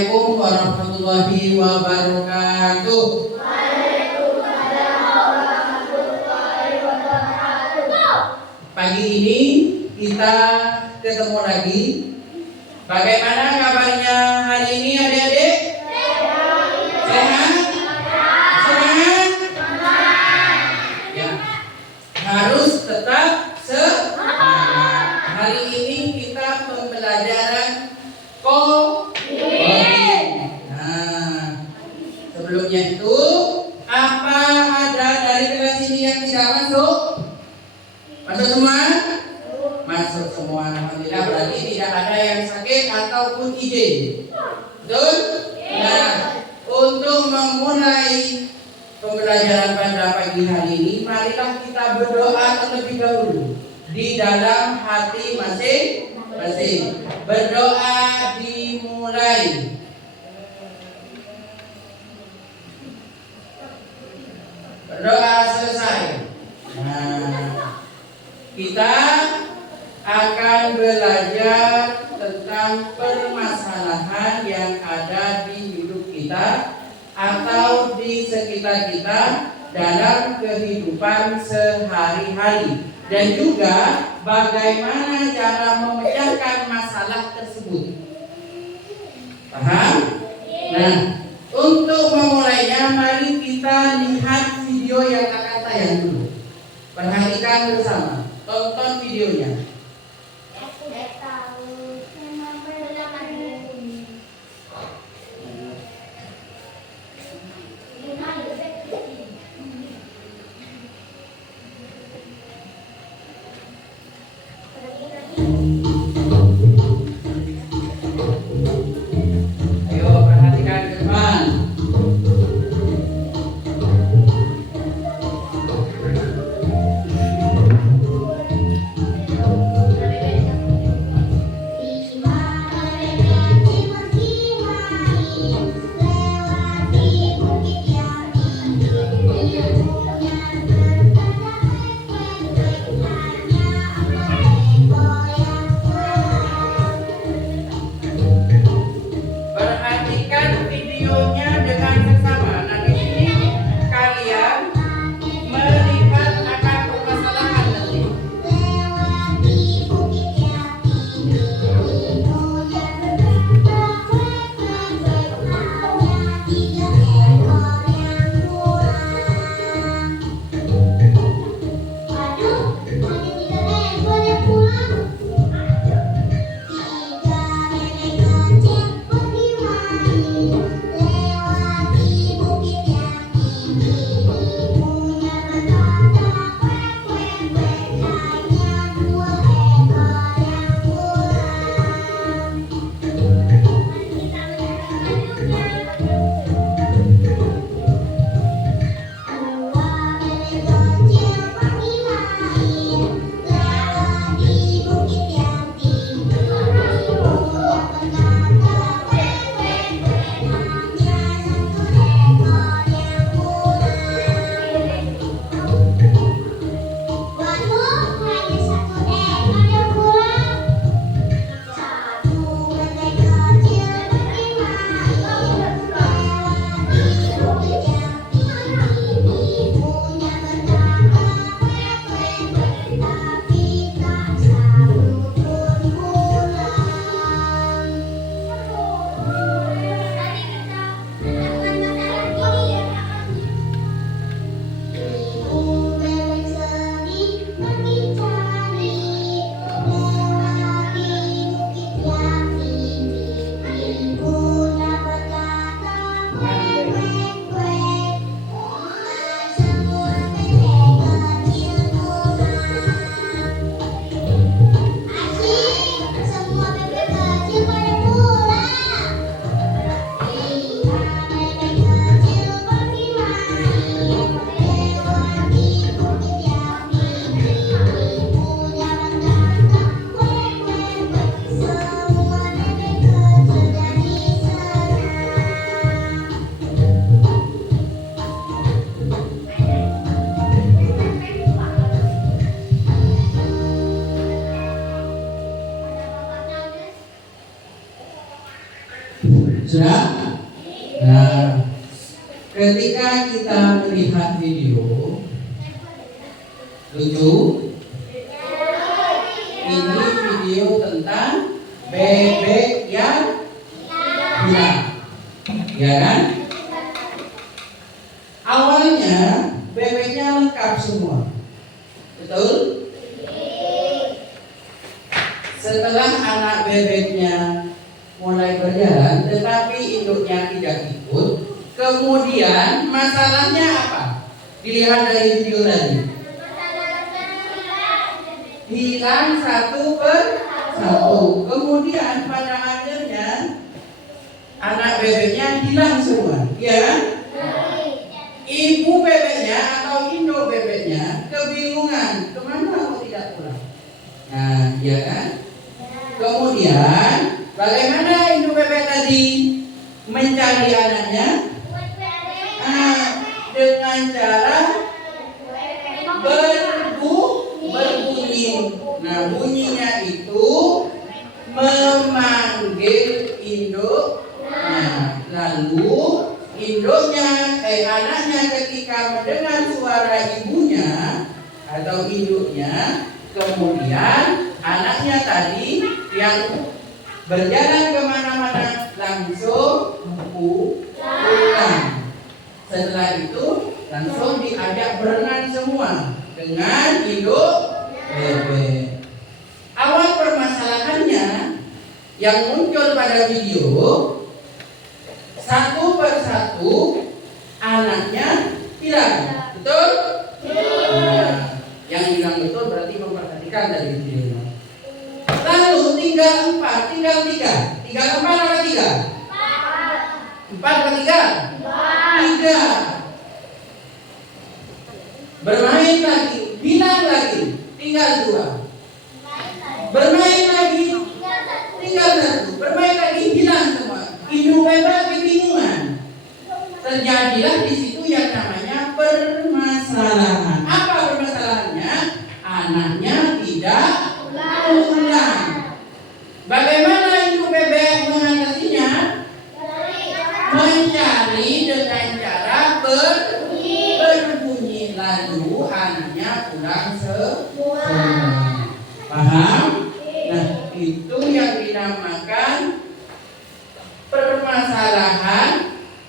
Assalamualaikum warahmatullahi wabarakatuh. Pagi ini kita ketemu lagi. Bagaimana kabarnya hari ini adik-adik? Sehat? Sehat? Ya. Harus tetap semangat. Hari ini kita pembelajaran coding. Nah, sebelumnya itu apa ada dari kelas ini yang tidak masuk? Masuk semua? Masuk semua. Alhamdulillah, berarti tidak ada yang sakit ataupun izin. Betul? Nah, untuk memulai pembelajaran pada pagi hari ini, marilah kita berdoa terlebih dahulu di dalam hati masing-masing. Berdoa dimulai. Berdoa selesai. Nah, kita akan belajar tentang permasalahan yang ada di hidup kita atau di sekitar kita dalam kehidupan sehari-hari, dan juga bagaimana cara memecahkan masalah tersebut. Paham? Nah, untuk memulainya mari kita lihat video yang akan tayang dulu. Perhatikan bersama, tonton videonya. Ayo perhatikan ke depan. Sudah? Nah, ketika kita melihat video lucu, ini video tentang bebek yang hilang, ya kan? Awalnya bebeknya lengkap semua, betul? Setelah anak bebeknya mulai berjalan, tetapi induknya tidak ikut, kemudian masalahnya apa? Dilihat dari video tadi, hilang satu per satu. Kemudian pada akhirnya anak bebeknya hilang semua, ya kan? Ibu bebeknya atau induk bebeknya kebingungan, kemana kok tidak pulang? Nah, ya kan? Kemudian bagaimana induk bebek tadi mencari anaknya? Dengan cara berbunyi. Nah, bunyinya itu memanggil induknya. Lalu anaknya ketika mendengar suara ibunya atau induknya, kemudian anaknya tadi yang berjalan kemana-mana langsung pulang. Setelah itu langsung diajak berenang semua dengan induk bebek. Awal permasalahannya yang muncul pada video, satu persatu anaknya hilang, betul? Nah, yang hilang betul berarti memperhatikan dari videonya. Lalu tinggal 4, tinggal 3. Tinggal 4 apa 3? 4 apa 3? 3. Bermain lagi, hilang lagi, tinggal 2. Bermain lagi, tinggal 1. Bermain lagi, hilang semua. Induk bebek kebingungan. Terjadilah di situ yang namanya permasalahan. Apa permasalahannya? Anaknya tidak pulang. Bagaimana induk bebek mengatasinya? Mencari dengan cara berbunyi. Lalu anaknya pulang semua. Paham? Nah, itu yang dinamakan permasalahan.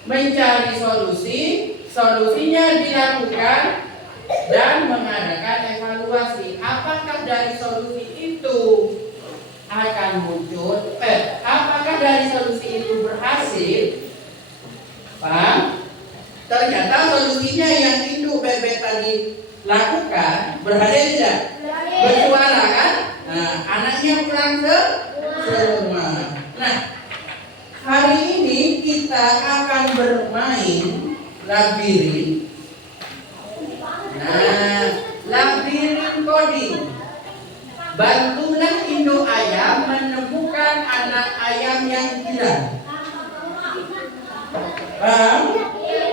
Mencari solusi, solusinya dilakukan dan mengadakan evaluasi. Apakah dari solusi itu akan muncul? Apakah dari solusi itu berhasil? Paham? Ternyata solusinya yang induk bebek tadi lakukan berhasil tidak? Bersuara kan? Nah, anaknya pulang semua. Nah, hari ini kita akan bermain labirin. Nah, labirin coding. Bantulah induk ayam menemukan anak ayam yang hilang. Paham?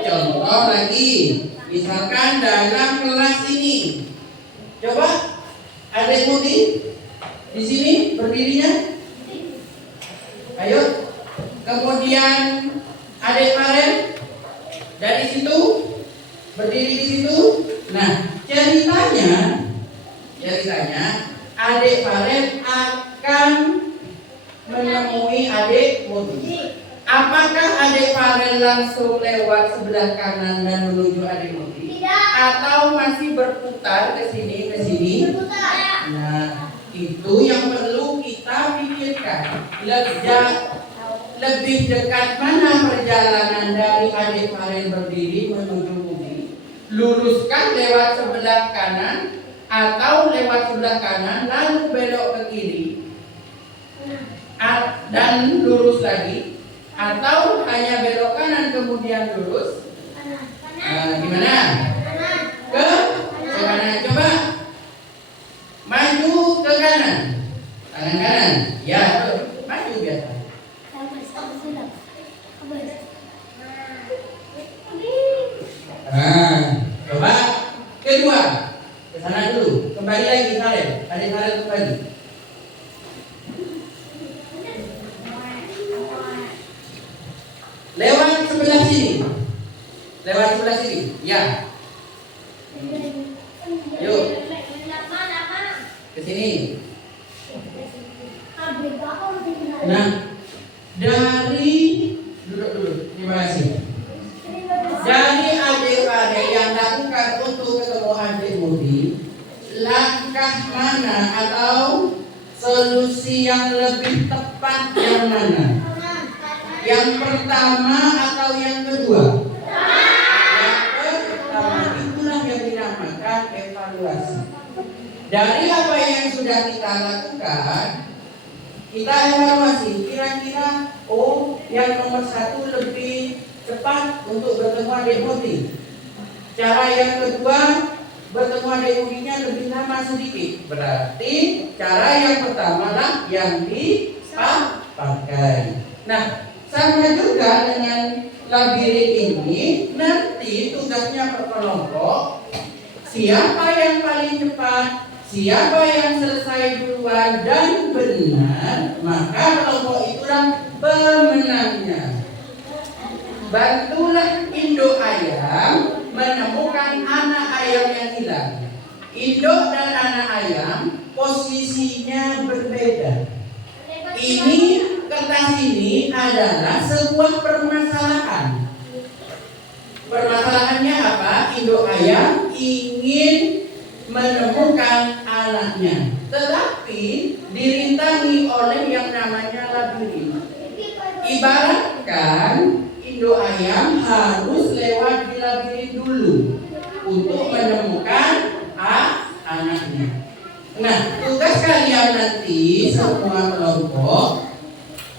Contoh lagi, misalkan dalam kelas ini. Coba adik Muti di sini berdirinya. Ayo. Kemudian adik Farel dari situ berdiri di situ. Nah, ceritanya adik Farel akan menemui adik Muti. Apakah adik Farel langsung lewat sebelah kanan dan menuju adik Muti? Tidak. Atau masih berputar ke sini? Nah, itu yang perlu kita pikirkan. Lebih dekat mana perjalanan dari adik Farel berdiri menuju Muti? Luruskan lewat sebelah kanan atau lewat sebelah kanan lalu belok ke kiri dan lurus lagi, atau hanya belok kanan kemudian lurus? Gimana? Ke kanan. Coba maju ke kanan, tangan kanan. Ya, maju biasa. Coba kedua, ke sana dulu. Kembali lagi Farel. Adik Farel kembali. sini. Lewat sebelah sini. Ya. Yuk. Ke sini. Nah, dari duduk dulu. Terima kasih. Dari adik-adik yang lakukan untuk ketemu adik Mudi, langkah mana atau solusi yang lebih tepat yang mana? Yang pertama atau yang kedua? Yang pertama. Itulah yang dinamakan evaluasi. Dari apa yang sudah kita lakukan, kita evaluasi. Kira-kira yang nomor 1 lebih cepat untuk bertemu adik Mudi. Cara yang kedua, bertemu adik Mudinya lebih lama sedikit. Berarti cara yang pertama lah yang dipakai. Nah, sama juga dengan labirin ini, nanti tugasnya per kelompok. Siapa yang paling cepat, siapa yang selesai duluan dan benar, maka kelompok itulah pemenangnya. Bantulah induk ayam menemukan anak ayam yang hilang. Induk dan anak ayam posisinya berbeda. Ini kertas ini adalah sebuah permasalahan. Permasalahannya apa? Induk ayam ingin menemukan anaknya, tetapi dirintangi oleh yang namanya labirin. Ibaratkan induk ayam harus lewat di labirin dulu untuk menemukan anaknya. Nah, tugas kalian nanti semua kelompok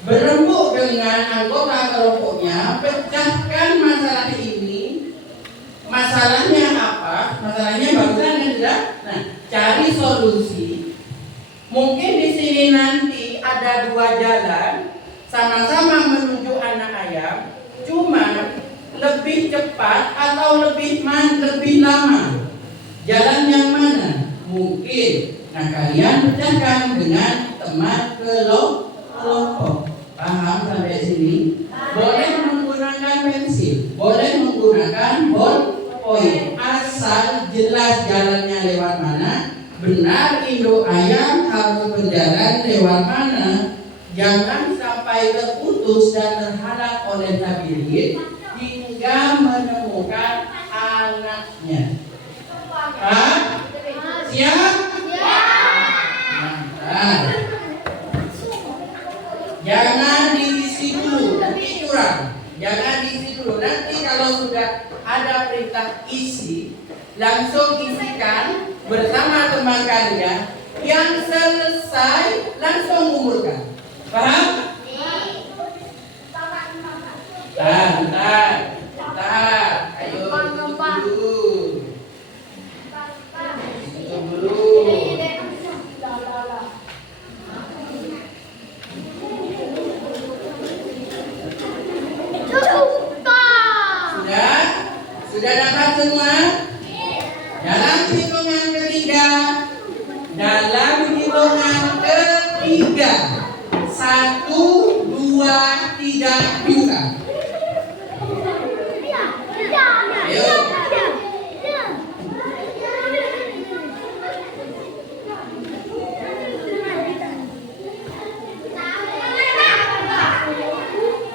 berembuk dengan anggota kelompoknya, pecahkan masalah ini. Masalahnya apa? Masalahnya barusan adalah, cari solusi. Mungkin di sini nanti ada 2 jalan, sama-sama menuju anak ayam, cuma lebih cepat atau lebih lama. Jalan yang mana? Mungkin. Nah, kalian pecahkan dengan teman kelompok. Paham sampai sini? Boleh menggunakan pensil, boleh menggunakan ballpoint, asal jelas jalannya lewat mana. Benar, induk ayam harus berjalan lewat mana. Jangan sampai terputus dan terhalang oleh labirin hingga menemukan anaknya. Siap? Mantap. Jangan diisi dulu, nanti curang. Jangan diisi dulu. Nanti kalau sudah ada perintah isi, langsung isikan bersama teman kalian. Yang selesai langsung kumpulkan. Paham? Bentar. Ayo tutup dulu. Sudah dapat semua? Dalam hitungan ketiga. 1, 2, 3, buka. Ayo.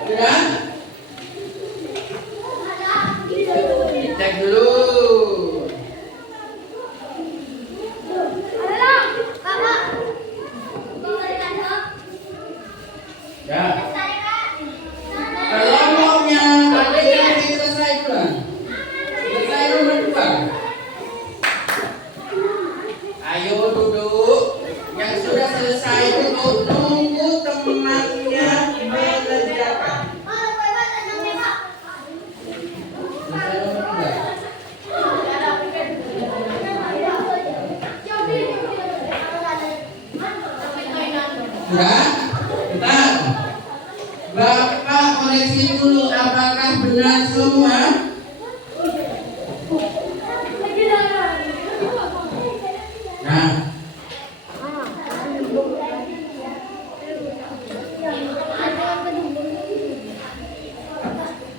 Sudah? Cek dulu. Ya. Kelompoknya ada yang selesai duluan. Selesai nomor 2. Ayo duduk. Yang sudah selesai duduk, tunggu temannya mengerjakan. Selesai nomor 2. Sudah? Bentar. Bapak koreksi dulu apakah benar semua? Nah,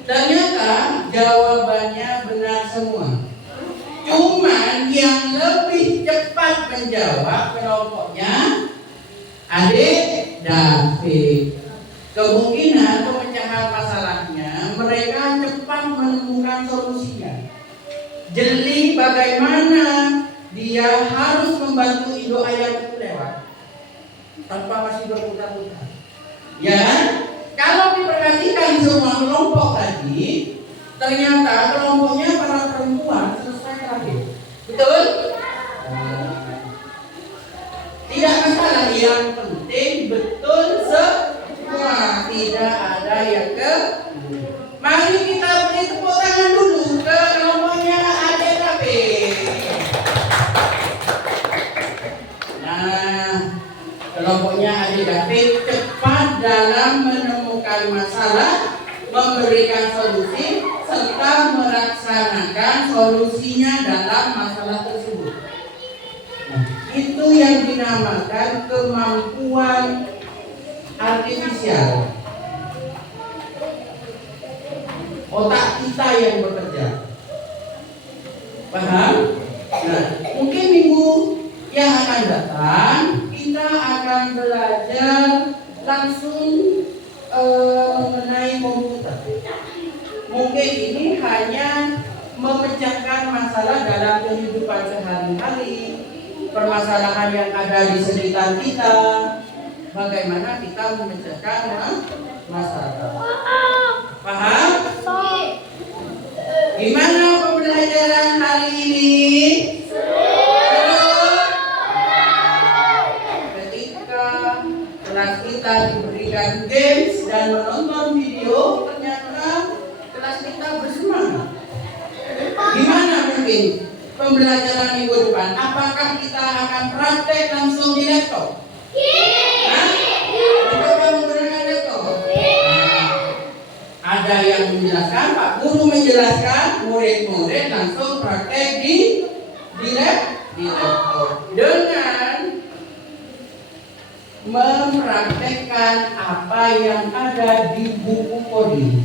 ternyata jawabannya benar semua. Cuman yang lebih cepat menjawab kelompoknya adik David. Kemungkinan pemecahan masalahnya mereka cepat menemukan solusinya. Jeli bagaimana dia harus membantu induk ayam itu lewat tanpa masih berputar-putar. Ya, kalau diperhatikan semua kelompok tadi, ternyata kelompoknya para perempuan selesai terakhir. Betul? Tidak masalah, yang penting betul semua, tidak ada yang ke. Mari kita beri tepuk tangan dulu ke kelompoknya adik David. Nah, kelompoknya adik David cepat dalam menemukan masalah, memberikan solusi, serta melaksanakan solusinya dalam masalah tersebut. Nah, itu yang dinamakan kemampuan artifisial. Otak kita yang bekerja. Paham? Nah, mungkin minggu yang akan datang kita akan belajar langsung mengenai komputer. Mungkin ini hanya memecahkan masalah dalam kehidupan sehari-hari, permasalahan yang ada di sekitar kita, bagaimana kita memecahkan masalah. Paham? Gimana pembelajaran hari ini? Ketika kelas kita diberikan games dan menonton video, ternyata kelas kita bersemangat. Gimana mungkin pembelajaran minggu depan? Apakah kita akan praktek langsung di laptop? Coba menggunakan laptop. Ada yang menjelaskan, Pak Guru menjelaskan, murid-murid langsung praktek di laptop dengan mempraktekkan apa yang ada di buku coding,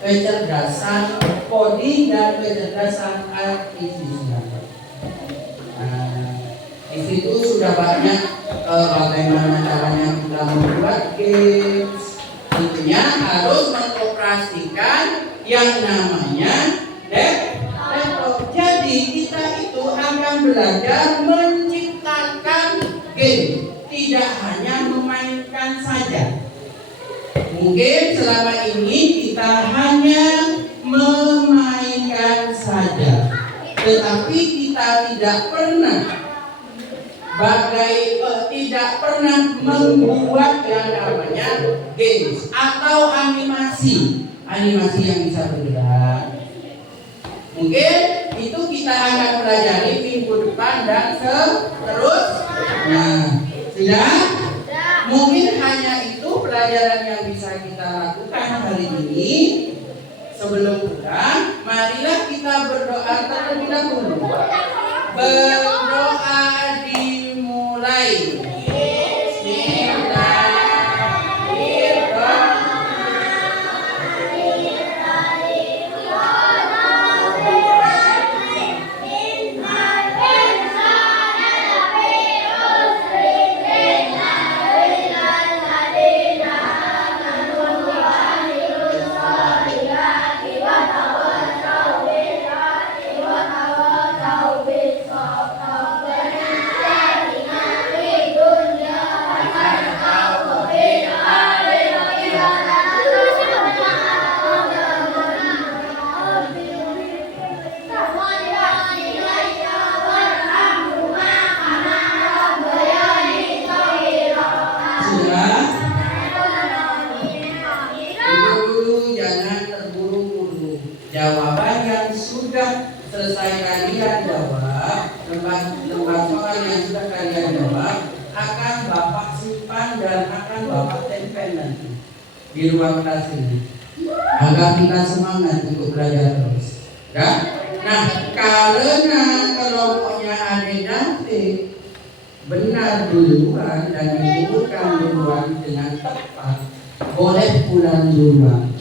kecerdasan coding dan kecerdasan artifisial. Di situ sudah banyak bagaimana caranya kita membuat games. Tentunya harus mengoperasikan yang namanya laptop. Jadi kita itu akan belajar menciptakan game, tidak hanya memainkan saja. Mungkin selama ini kita hanya memainkan saja, tetapi kita tidak pernah tidak pernah membuat yang namanya games atau animasi yang bisa bergerak. Mungkin itu kita akan pelajari minggu depan dan seterusnya. Sudah? Mungkin hanya itu pelajaran yang bisa kita lakukan hari ini. Sebelum pulang, marilah kita berdoa terlebih dahulu. Berdoa dimulai. Jawaban yang sudah selesai kalian jawab, lembar soal yang sudah kalian jawab akan Bapak simpan dan akan Bapak tempel nanti di ruang kelas ini agar kita semangat untuk belajar terus. Ya? Nah, karena kelompoknya adik David benar duluan dan dikumpulkan duluan dengan tepat, boleh pulang duluan.